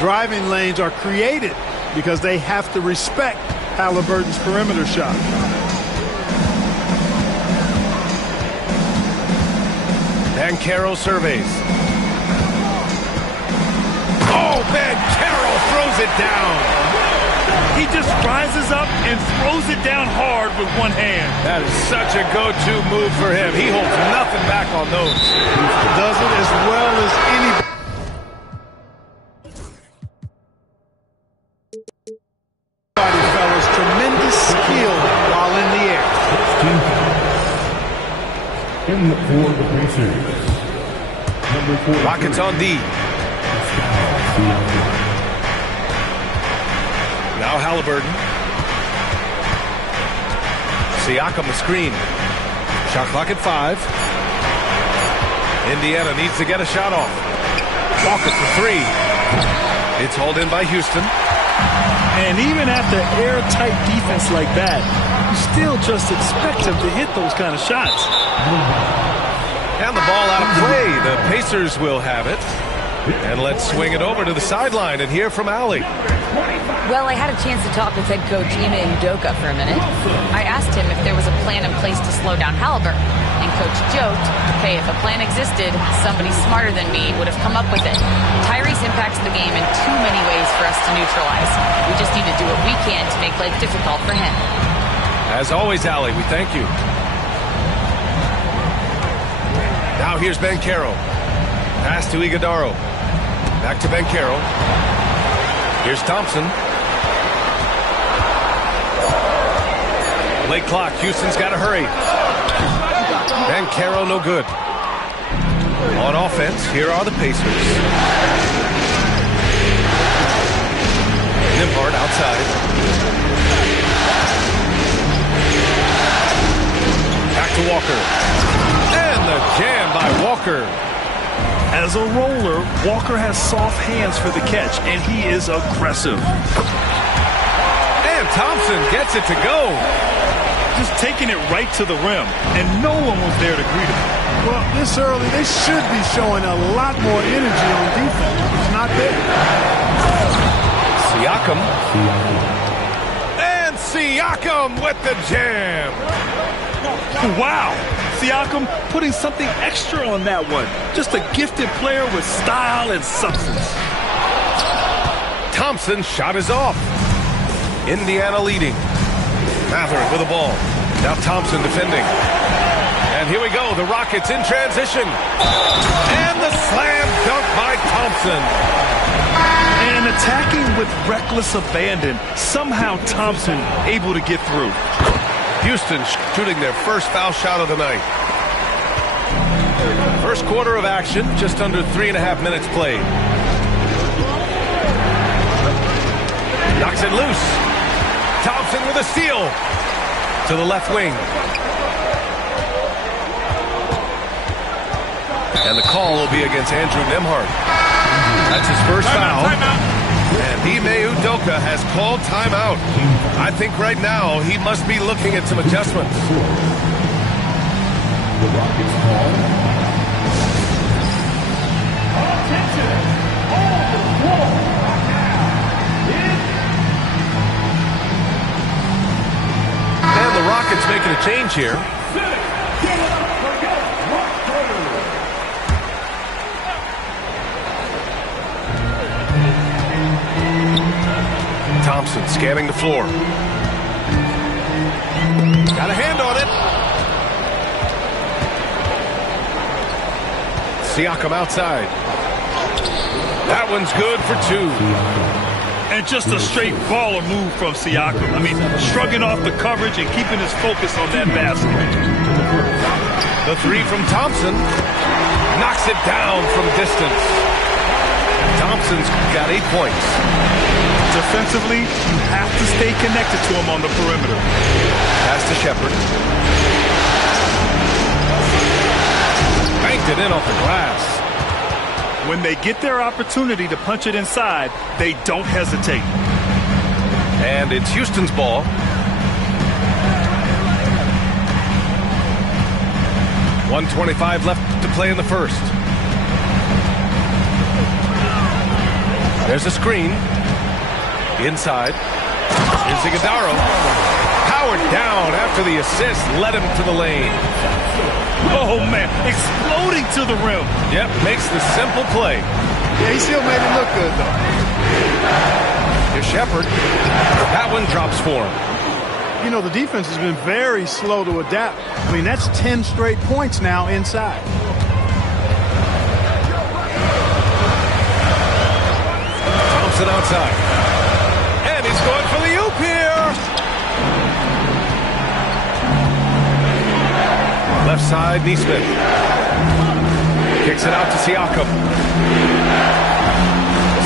driving lanes are created because they have to respect Halliburton's perimeter shot. Banchero surveys. Oh, Banchero throws it down. He just rises up and throws it down hard with one hand. That is such a go-to move for him. He holds nothing back on those. Does it as well as anybody. Fellas, tremendous skill while in the air. For the Pacers, number 4. Rockets on D. Now Halliburton. Siakam the screen. Shot clock at 5. Indiana needs to get a shot off. Walker for 3. It's hauled in by Houston. And even after airtight defense like that, you still just expect him to hit those kind of shots. And the ball out of play. The Pacers will have it. And let's swing it over to the sideline and hear from Allie. Well, I had a chance to talk with head coach Ime Udoka for a minute. I asked him if there was a plan in place to slow down Halliburton. And Coach joked, hey, if a plan existed, somebody smarter than me would have come up with it. Tyrese impacts the game in too many ways for us to neutralize. We just need to do what we can to make life difficult for him. As always, Allie, we thank you. Now here's Banchero. Pass to Iguodaro. Back to Banchero. Here's Thompson. Late clock. Houston's got to hurry. Banchero no good. On offense, here are the Pacers. Nembhard outside. Back to Walker. And the jam by Walker. As a roller, Walker has soft hands for the catch, and he is aggressive. And Thompson gets it to go. Just taking it right to the rim, and no one was there to greet him. Well, this early, they should be showing a lot more energy on defense. It's not there. Siakam. And Siakam with the jam. Wow. Siakam putting something extra on that one. Just a gifted player with style and substance. Thompson's shot is off. Indiana leading. Mather with the ball. Now Thompson defending. And here we go. The Rockets in transition. And the slam dunk by Thompson. And attacking with reckless abandon. Somehow Thompson able to get through. Houston shooting their first foul shot of the night. First quarter of action, just under 3.5 minutes played. Knocks it loose. Thompson with a steal to the left wing. And the call will be against Andrew Nembhard. That's his first foul. And Ime Udoka has called timeout. I think right now he must be looking at some adjustments. The Rockets call. Attention! On the floor right now is... And the Rockets making a change here. Thompson scanning the floor. Got a hand on it. Siakam outside. That one's good for 2. And just a straight baller move from Siakam. I mean, shrugging off the coverage and keeping his focus on that basket. The 3 from Thompson. Knocks it down from distance. Thompson's got 8 points. Defensively, you have to stay connected to him on the perimeter. Pass to Shepherd. Banked it in off the glass. When they get their opportunity to punch it inside, they don't hesitate. And it's Houston's ball. .125 left to play in the first. There's a screen. Inside. Here's Iguodala. Powered down after the assist. Led him to the lane. Oh, man. Exploding to the rim. Yep, makes the simple play. Yeah, he still made it look good, though. Here's Shepherd. That one drops for him. You know, the defense has been very slow to adapt. I mean, that's 10 straight points now inside. Thompson outside. And he's going for the oop here. Left side, Neesmith. Kicks it out to Siakam.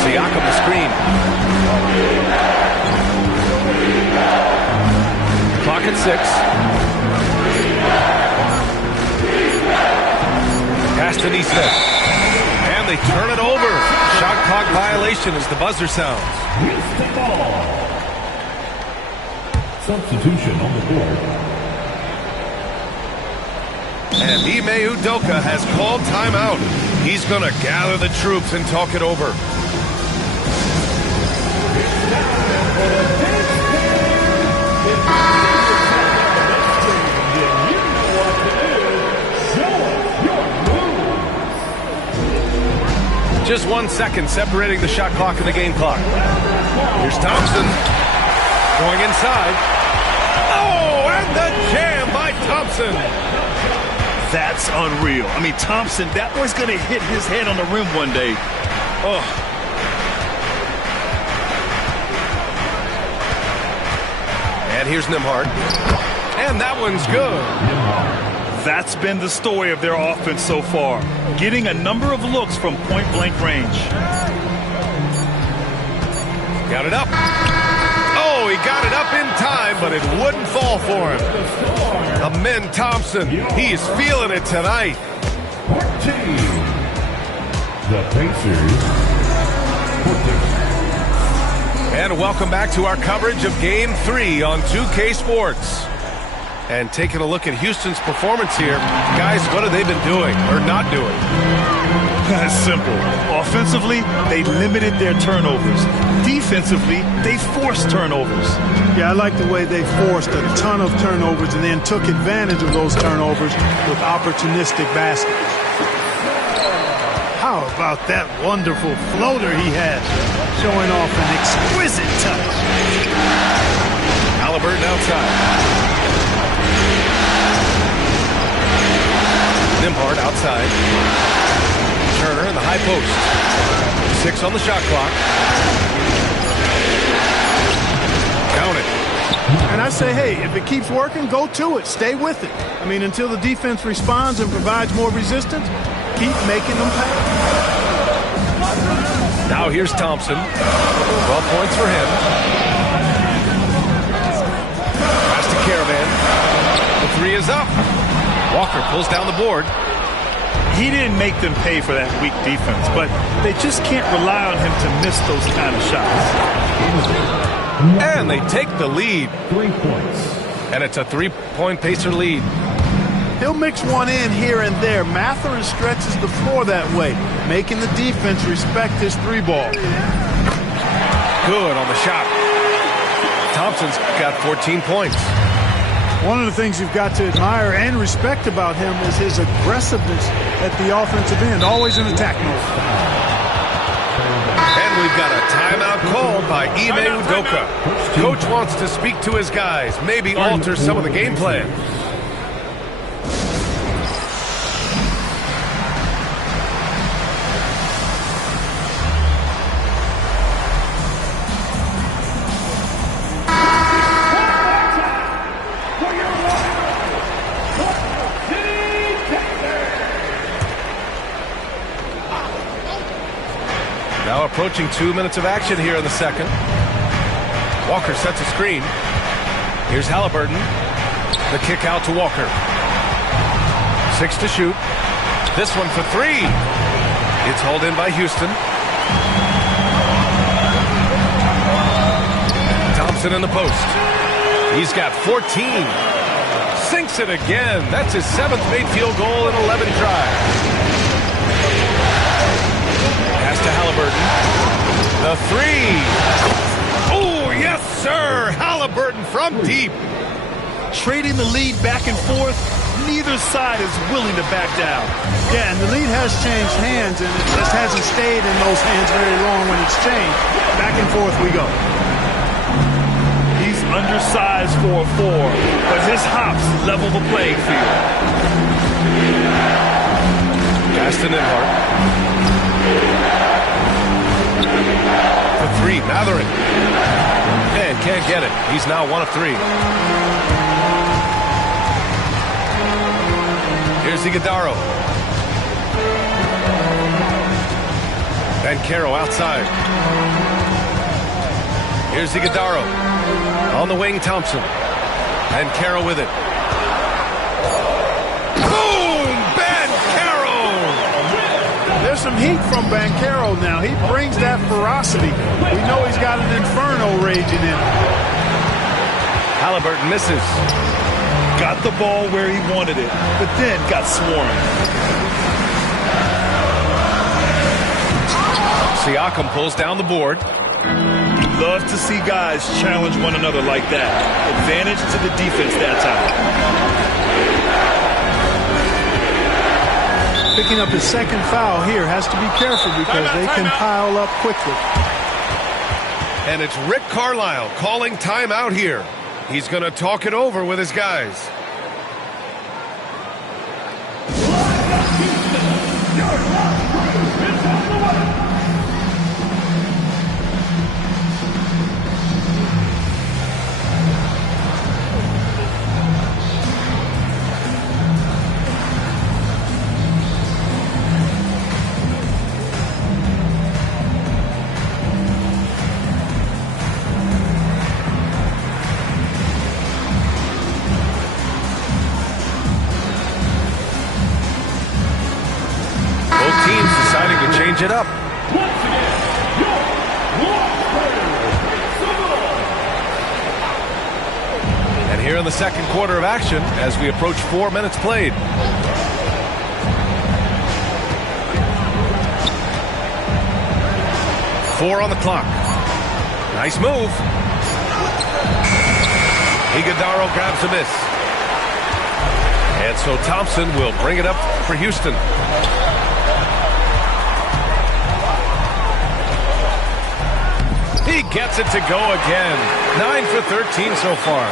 Siakam the screen. Clock at 6. Pass to Neesmith. And they turn it over. Shot clock violation as the buzzer sounds. Substitution on the board. And Ime Udoka has called timeout. He's going to gather the troops and talk it over. Just 1 second separating the shot clock and the game clock. Here's Thompson going inside. Oh, and the jam by Thompson. That's unreal. I mean, Thompson, that boy's going to hit his head on the rim one day. Oh. And here's Nembhard. And that one's good. That's been the story of their offense so far. Getting a number of looks from point-blank range. Got it up. Oh, he got it up in time, but it wouldn't fall for him. Amen Thompson, he is feeling it tonight. 14. The Pacers. 14. And welcome back to our coverage of Game 3 on 2K Sports. And taking a look at Houston's performance here, guys, what have they been doing or not doing? That's simple. Offensively, they limited their turnovers. Defensively, they forced turnovers. Yeah, I like the way they forced a ton of turnovers and then took advantage of those turnovers with opportunistic baskets. How about that wonderful floater he has, showing off an exquisite touch. Halliburton outside. Nembhard outside. Turner in the high post. 6 on the shot clock. Count it. And I say, hey, if it keeps working, go to it. Stay with it. I mean, until the defense responds and provides more resistance, keep making them pay. Now here's Thompson. 12 points for him. Pass to Caravan. The 3 is up. Walker pulls down the board. He didn't make them pay for that weak defense, but they just can't rely on him to miss those kind of shots. And they take the lead. 3 points. And it's a 3-point Pacer lead. He'll mix one in here and there. Mathurin stretches the floor that way, making the defense respect his 3-ball. Good on the shot. Thompson's got 14 points. One of the things you've got to admire and respect about him is his aggressiveness at the offensive end, always in attack mode. And we've got a timeout called by Ime Udoka. Coach wants to speak to his guys, maybe alter some of the game plan. Now approaching 2 minutes of action here in the second. Walker sets a screen. Here's Halliburton. The kick out to Walker. 6 to shoot. This one for 3. It's hauled in by Houston. Thompson in the post. He's got 14. Sinks it again. That's his 7th made field goal in 11 tries. Pass to Halliburton. The from deep. Trading the lead back and forth, neither side is willing to back down. Yeah, and the lead has changed hands, and it just hasn't stayed in those hands very long when it's changed. Back and forth we go. He's undersized for a 4, but his hops level the playing field. Gaston Enhart. For 3, Matherin. And can't get it. He's now 1 of 3. Here's Iguodaro. Banchero outside. Here's Iguodaro. On the wing, Thompson. Banchero with it. Boom! Banchero! There's some heat from Banchero now. He brings that ferocity. We know he's got an inferno raging in him. Halliburton misses. Got the ball where he wanted it, but then got swarmed. Siakam pulls down the board. You love to see guys challenge one another like that. Advantage to the defense that time. Picking up his second foul here. Has to be careful because they can pile up quickly. And it's Rick Carlisle calling timeout here. He's going to talk it over with his guys. Change it up. And here in the second quarter of action as we approach 4 minutes played. Four on the clock. Nice move. Iguodaro grabs a miss. And so Thompson will bring it up for Houston. He gets it to go again. 9 for 13 so far.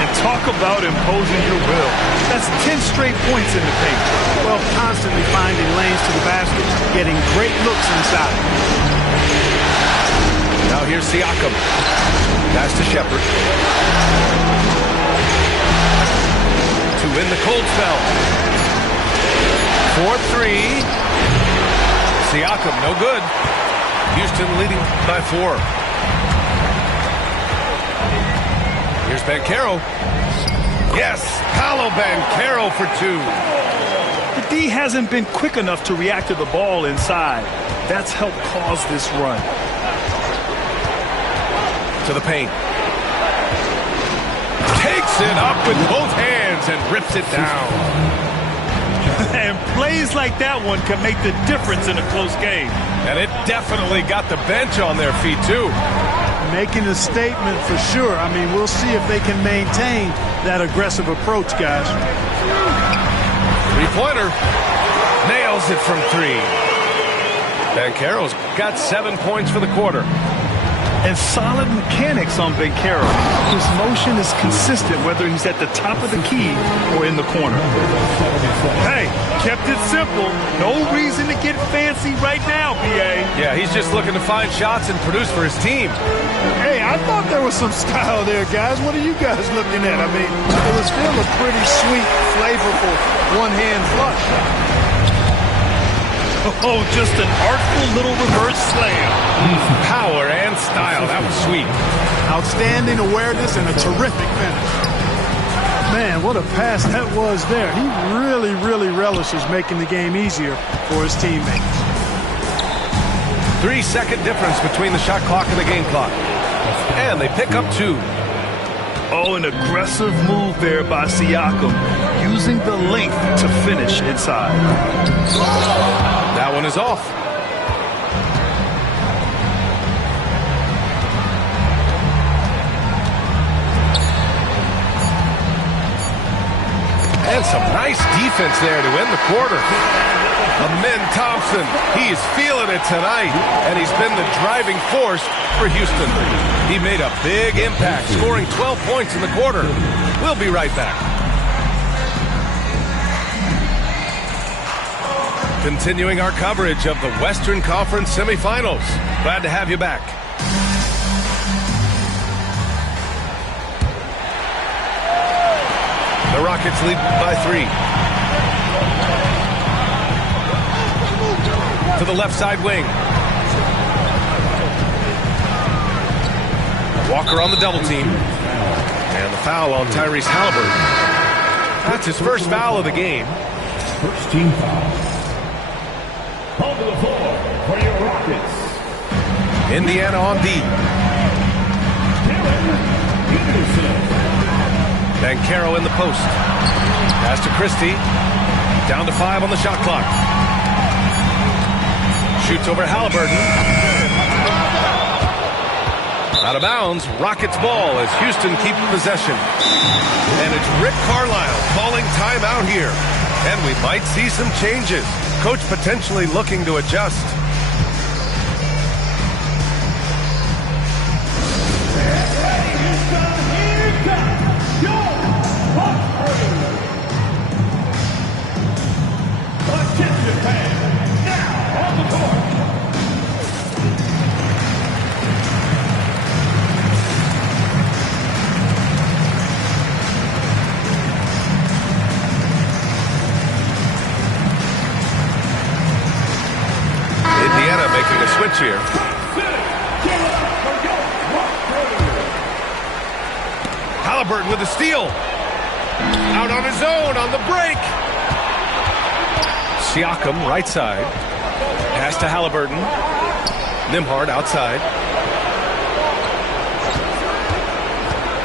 And talk about imposing your will. That's 10 straight points in the paint. Well, constantly finding lanes to the basket, getting great looks inside. Now here's Siakam. Pass to Shepherd. To win the cold spell. 4-3. Siakam, no good. Houston leading by 4. Here's Banchero. Yes, Paolo Banchero for 2. The D hasn't been quick enough to react to the ball inside. That's helped cause this run. To the paint. Takes it up with both hands and rips it down. And plays like that one can make the difference in a close game. And it definitely got the bench on their feet, too. Making a statement for sure. I mean, we'll see if they can maintain that aggressive approach, guys. Three-pointer. Nails it from 3. Banchero's got 7 points for the quarter. And solid mechanics on Banchero. His motion is consistent whether he's at the top of the key or in the corner. Hey, kept it simple. No reason to get fancy right now, B.A. Yeah, he's just looking to find shots and produce for his team. Hey, I thought there was some style there, guys. What are you guys looking at? I mean, it was still a pretty sweet, flavorful one-hand flush. Oh, just an artful little reverse slam. Power and style. That was sweet. Outstanding awareness and a terrific finish. Man, what a pass that was there. He really, really relishes making the game easier for his teammates. 3-second difference between the shot clock and the game clock. And they pick up 2. Oh, an aggressive move there by Siakam, using the length to finish inside. That one is off. And some nice defense there to end the quarter. Amen Thompson, he's feeling it tonight, and he's been the driving force for Houston. He made a big impact, scoring 12 points in the quarter. We'll be right back. Continuing our coverage of the Western Conference semifinals. Glad to have you back. The Rockets lead by 3. To the left side wing. Walker on the double team. And the foul on Tyrese Haliburton. That's his first foul of the game. First team foul. Call to the floor for your Rockets. Indiana on D. Banchero in the post. Pass to Christie. Down to 5 on the shot clock. Shoots over Haliburton. Out of bounds, Rockets ball as Houston keeps possession. And it's Rick Carlisle calling timeout here. And we might see some changes. Coach potentially looking to adjust. Switch here. Haliburton with the steal. Out on his own on the break. Siakam right side. Pass to Haliburton. Nembhard outside.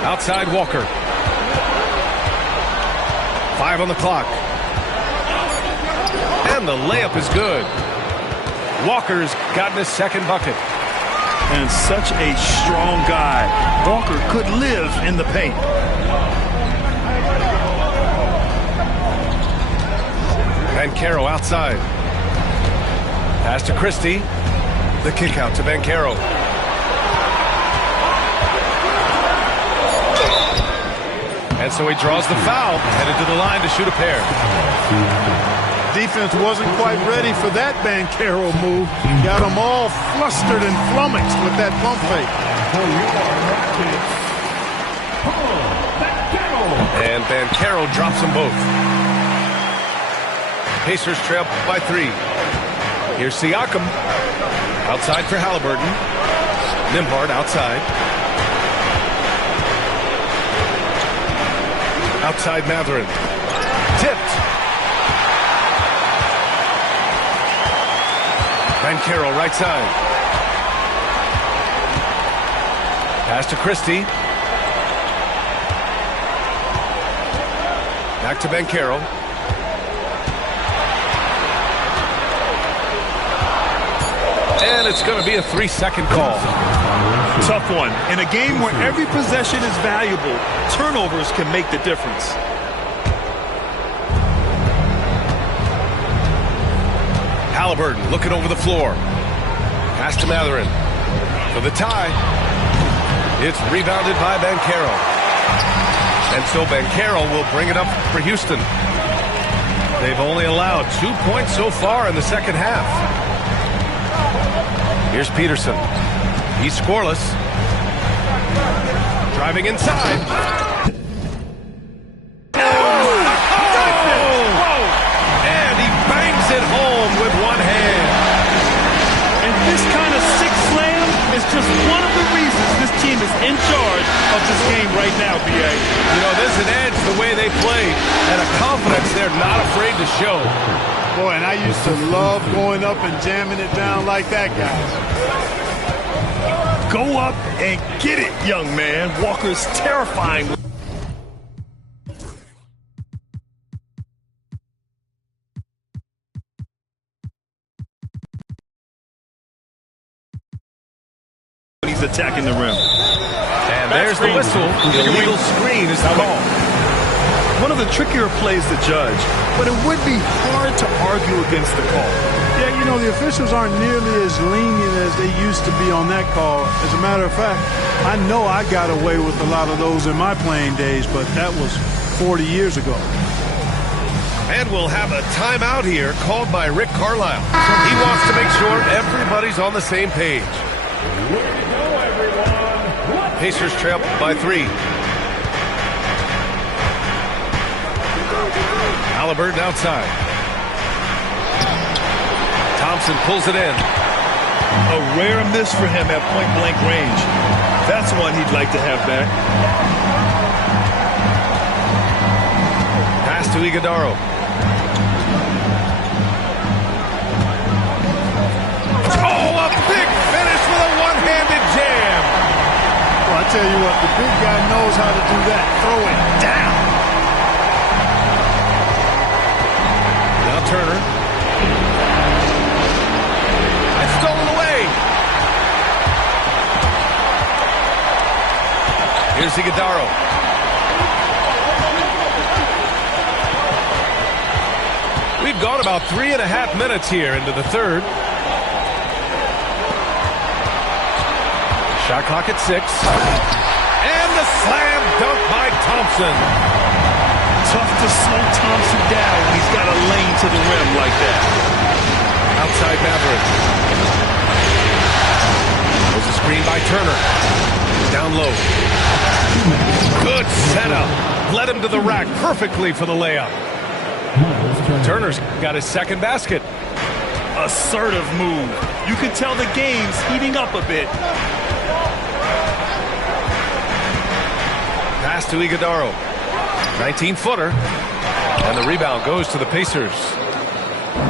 Outside Walker. 5 on the clock. And the layup is good. Walker's gotten his second bucket. And such a strong guy. Walker could live in the paint. Banchero outside. Pass to Christie. The kick out to Banchero. And so he draws the foul, headed to the line to shoot a pair. Defense wasn't quite ready for that Banchero move. Got them all flustered and flummoxed with that pump fake. And Banchero drops them both. Pacers trail by 3. Here's Siakam. Outside for Haliburton. Nembhard outside. Outside Mathurin. Tipped. Banchero right side. Pass to Christie. Back to Banchero. And it's going to be a 3-second call. Tough one. In a game where every possession is valuable, turnovers can make the difference. Haliburton looking over the floor. Pass to Mathurin. For the tie. It's rebounded by Banchero. And so Banchero will bring it up for Houston. They've only allowed 2 points so far in the second half. Here's Peterson. He's scoreless. Driving inside. It home with one hand. And this kind of sick slam is just one of the reasons this team is in charge of this game right now, B.A. You know, there's an edge the way they play and a confidence they're not afraid to show. Boy, and I used to love going up and jamming it down like that, guys. Go up and get it, young man. Walker's terrifying. He's attacking the rim. And there's the whistle. The illegal screen is the call. One of the trickier plays to judge, but it would be hard to argue against the call. Yeah, you know, the officials aren't nearly as lenient as they used to be on that call. As a matter of fact, I know I got away with a lot of those in my playing days, but that was 40 years ago. And we'll have a timeout here called by Rick Carlisle. He wants to make sure everybody's on the same page. Way to go, everyone. Pacers trail by 3. Halliburton outside. Thompson pulls it in. A rare miss for him at point-blank range. That's one he'd like to have back. Pass to Iguodaro. Oh, a big finish with a one-handed jam. Well, I tell you what, the big guy knows how to do that. Throw it down. Now Turner. It's stolen away. Here's Iguodaro. We've gone about 3.5 minutes here into the third. Shot clock at 6. And the slam dunk by Thompson. Tough to slow Thompson down when he's got a lane to the rim like that. Outside Maverick. There's a screen by Turner. Down low. Good setup. Led him to the rack perfectly for the layup. Turner's got his second basket. Assertive move. You can tell the game's heating up a bit. Pass to Iguodaro. 19-footer. And the rebound goes to the Pacers.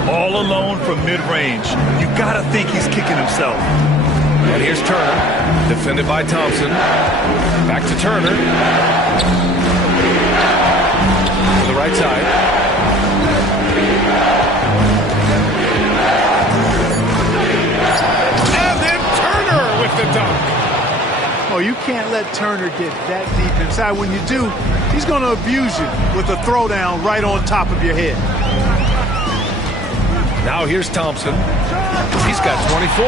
All alone from mid-range. You gotta think he's kicking himself. And here's Turner. Defended by Thompson. Back to Turner. To the right side. And then Turner with the dunk. Oh, you can't let Turner get that deep inside. When you do, he's going to abuse you with a throwdown right on top of your head. Now here's Thompson. He's got 24.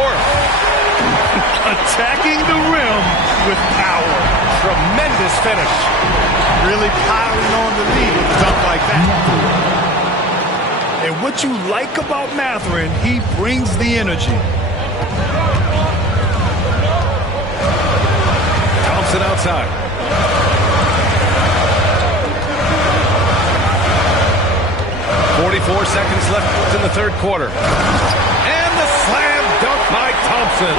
Attacking the rim with power. Tremendous finish. Really piling on the lead with a dunk like that. And what you like about Mathurin, he brings the energy. Thompson outside. .44 seconds left in the third quarter. And the slam dunk by Thompson.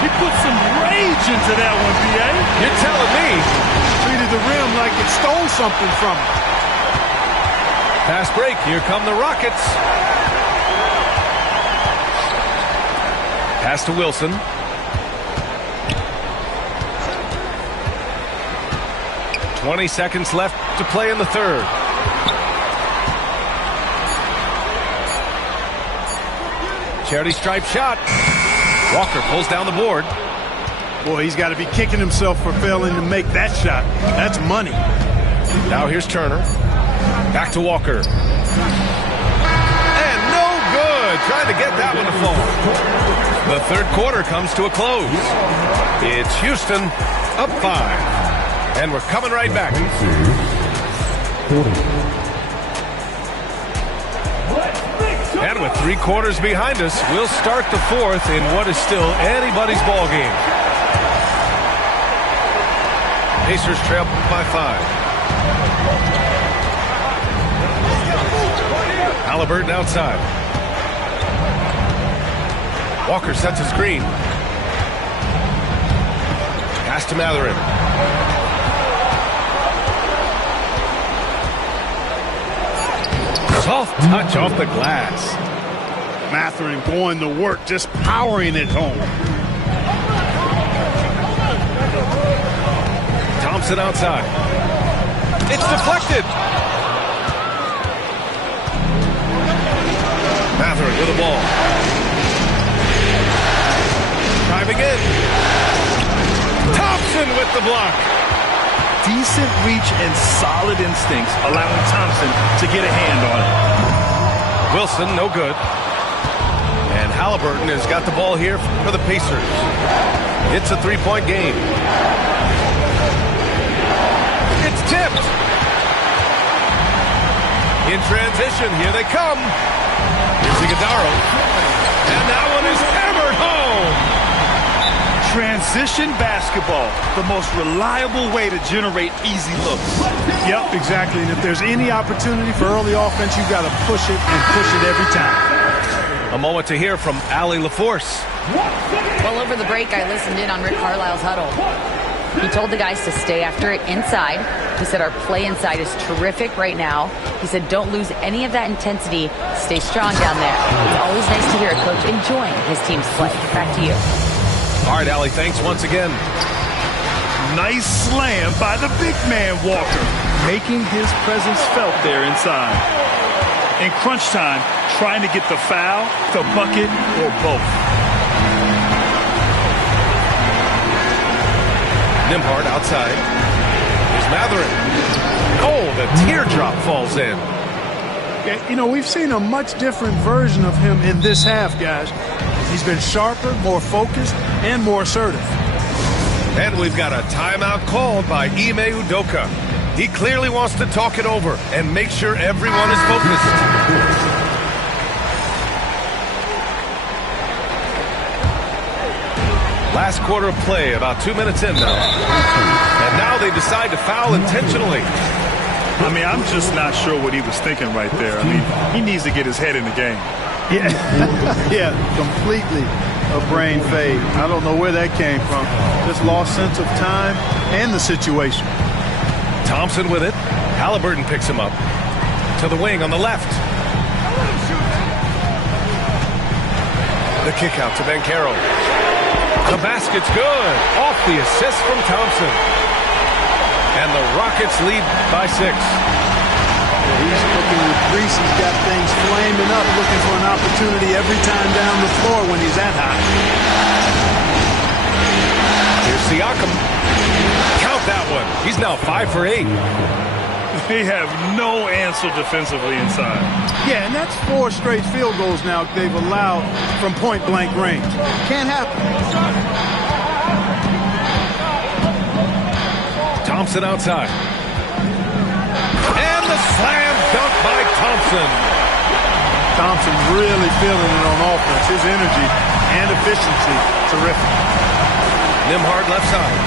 He put some rage into that one, B.A. You're telling me. Treated the rim like it stole something from him. Fast break. Here come the Rockets. Pass to Wilson. .20 seconds left to play in the third. Charity stripe shot. Walker pulls down the board. Boy, he's got to be kicking himself for failing to make that shot. That's money. Now here's Turner. Back to Walker. And no good. Trying to get that one to fall. The third quarter comes to a close. It's Houston up 5. And we're coming right back. And with 3 quarters behind us, we'll start the fourth in what is still anybody's ball game. Pacers trail by 5. Halliburton outside. Walker sets a screen. Pass to Mathurin. Soft touch off the glass. Mathurin going to work, just powering it home. Thompson outside. It's deflected. Mathurin with the ball. Driving in. Thompson with the block. decent reach and solid instincts, allowing Thompson to get a hand on it. Wilson, no good. And Halliburton has got the ball here for the Pacers. It's a three-point game. It's tipped. In transition, here they come. Here's Iguodala. And that one is hammered home. Transition basketball, the most reliable way to generate easy looks. Yep, exactly. And if there's any opportunity for early offense, you've got to push it and push it every time. A moment to hear from Allie LaForce. Well, over the break, I listened in on Rick Carlisle's huddle. He told the guys to stay after it inside. He said our play inside is terrific right now. He said don't lose any of that intensity. Stay strong down there. It's always nice to hear a coach enjoying his team's play. Back to you. All right, Allie, thanks once again. Nice slam by the big man, Walker, making his presence felt there inside. In crunch time, trying to get the foul, the bucket, or both. Nembhard outside. Here's Mathurin. Oh, the teardrop falls in. You know, we've seen a much different version of him in this half, guys. He's been sharper, more focused, and more assertive. And we've got a timeout called by Ime Udoka. He clearly wants to talk it over and make sure everyone is focused. Last quarter of play, about 2 minutes in now. And now they decide to foul intentionally. I mean, I'm just not sure what he was thinking right there. I mean, he needs to get his head in the game. Yeah, yeah, completely a brain fade. I don't know where that came from. Just lost sense of time and the situation. Thompson with it. Halliburton picks him up. To the wing on the left. The kick out to Banchero. The basket's good. Off the assist from Thompson. And the Rockets lead by 6. He's looking with grease. He's got things flaming up, looking for an opportunity every time down the floor when he's that high. Here's Siakam. Count that one. He's now 5 for 8. They have no answer defensively inside. Yeah, and that's 4 straight field goals now they've allowed from point-blank range. Can't happen. Thompson outside. And the slam dunk by Thompson. Thompson really feeling it on offense. His energy and efficiency, terrific. Nembhard left side.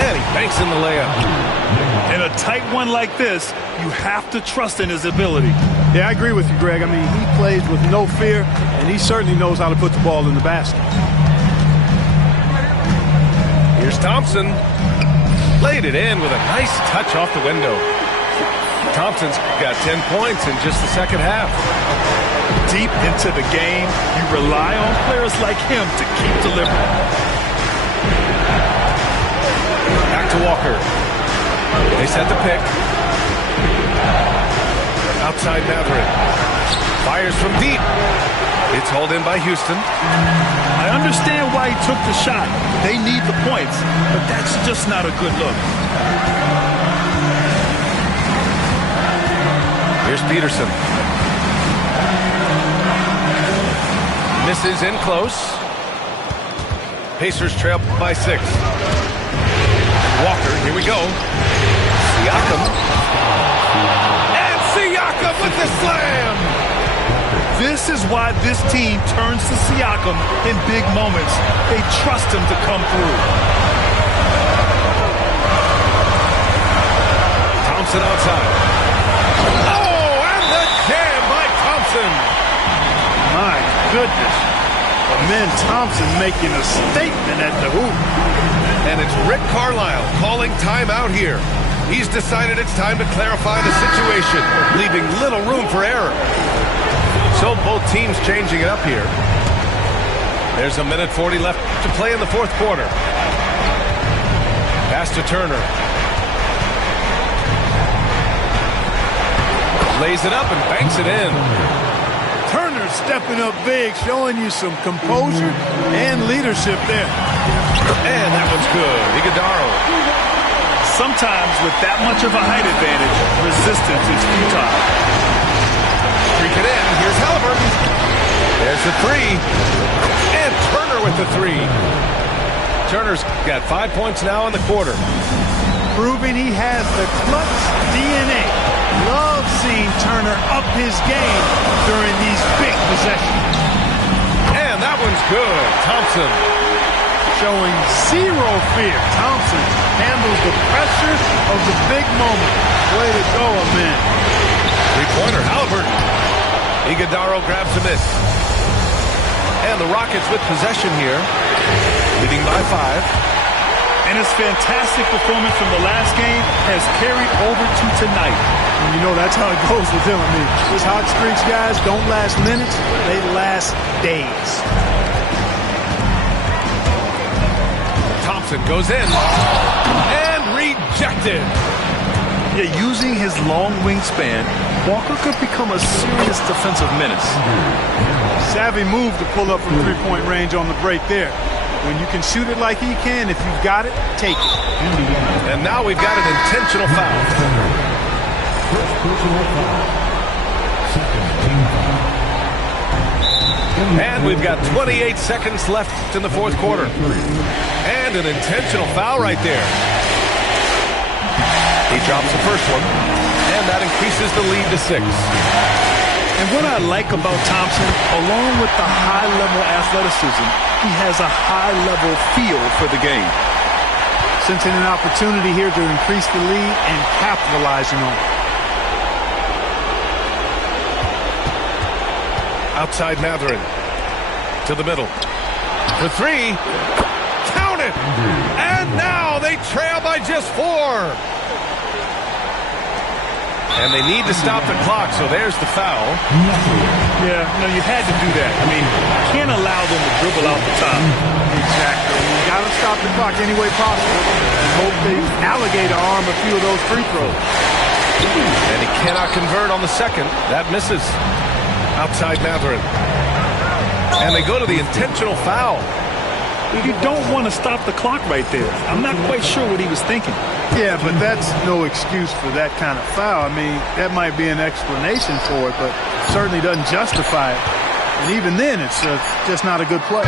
And he banks in the layup. In a tight one like this, you have to trust in his ability. Yeah, I agree with you, Greg. I mean, he plays with no fear, and he certainly knows how to put the ball in the basket. Here's Thompson. Laid it in with a nice touch off the window. Thompson's got 10 points in just the second half. Deep into the game, you rely on players like him to keep delivering. Back to Walker. They set the pick. Outside Mathurin. Fires from deep. It's hauled in by Houston. I understand why he took the shot. They need the points, but that's just not a good look. Here's Peterson. Misses in close. Pacers trail by 6. Walker, here we go. Siakam. And Siakam with the slam! This is why this team turns to Siakam in big moments. They trust him to come through. Thompson outside. Oh, and the jam by Thompson. My goodness. And then Thompson making a statement at the hoop. And it's Rick Carlisle calling timeout here. He's decided it's time to clarify the situation, leaving little room for error. So both teams changing it up here. There's a minute 40 left to play in the fourth quarter. Pass to Turner. Lays it up and banks it in. Turner's stepping up big, showing you some composure and leadership there. And that one's good. Iguodaro. Sometimes with that much of a height advantage, resistance is futile. Freak it in. Here's Halliburton. There's the three. And Turner with the three. Turner's got 5 points now in the quarter. Proving he has the clutch DNA. Love seeing Turner up his game during these big possessions. And that one's good. Thompson. Showing zero fear. Thompson handles the pressure of the big moment. Way to go, man. Three-pointer, Halliburton. Iguodaro grabs the miss. And the Rockets with possession here. Leading by 5. And his fantastic performance from the last game has carried over to tonight. And you know that's how it goes with him. I mean, his hot streaks, guys, don't last minutes. They last days. Thompson goes in. And rejected. Yeah, using his long wingspan, Walker could become a serious defensive menace. Savvy move to pull up from three-point range on the break there. When you can shoot it like he can, if you've got it, take it. And now we've got an intentional foul. And we've got 28 seconds left in the fourth quarter. And an intentional foul right there. He drops the first one, and that increases the lead to 6. And what I like about Thompson, along with the high-level athleticism, he has a high-level feel for the game. Sensing an opportunity here to increase the lead and capitalizing on it. Outside Mathurin. To the middle. For three. Count it! And now they trail by just 4. And they need to stop the clock, so there's the foul. Yeah, no, you had to do that. I mean, you can't allow them to dribble out the top. Exactly. You got to stop the clock any way possible. And hope they alligator arm a few of those free throws. And he cannot convert on the second. That misses. Outside Mathurin. And they go to the intentional foul. You don't want to stop the clock right there. I'm not quite sure what he was thinking. Yeah, but that's no excuse for that kind of foul. I mean, that might be an explanation for it, but certainly doesn't justify it. And even then, it's just not a good play.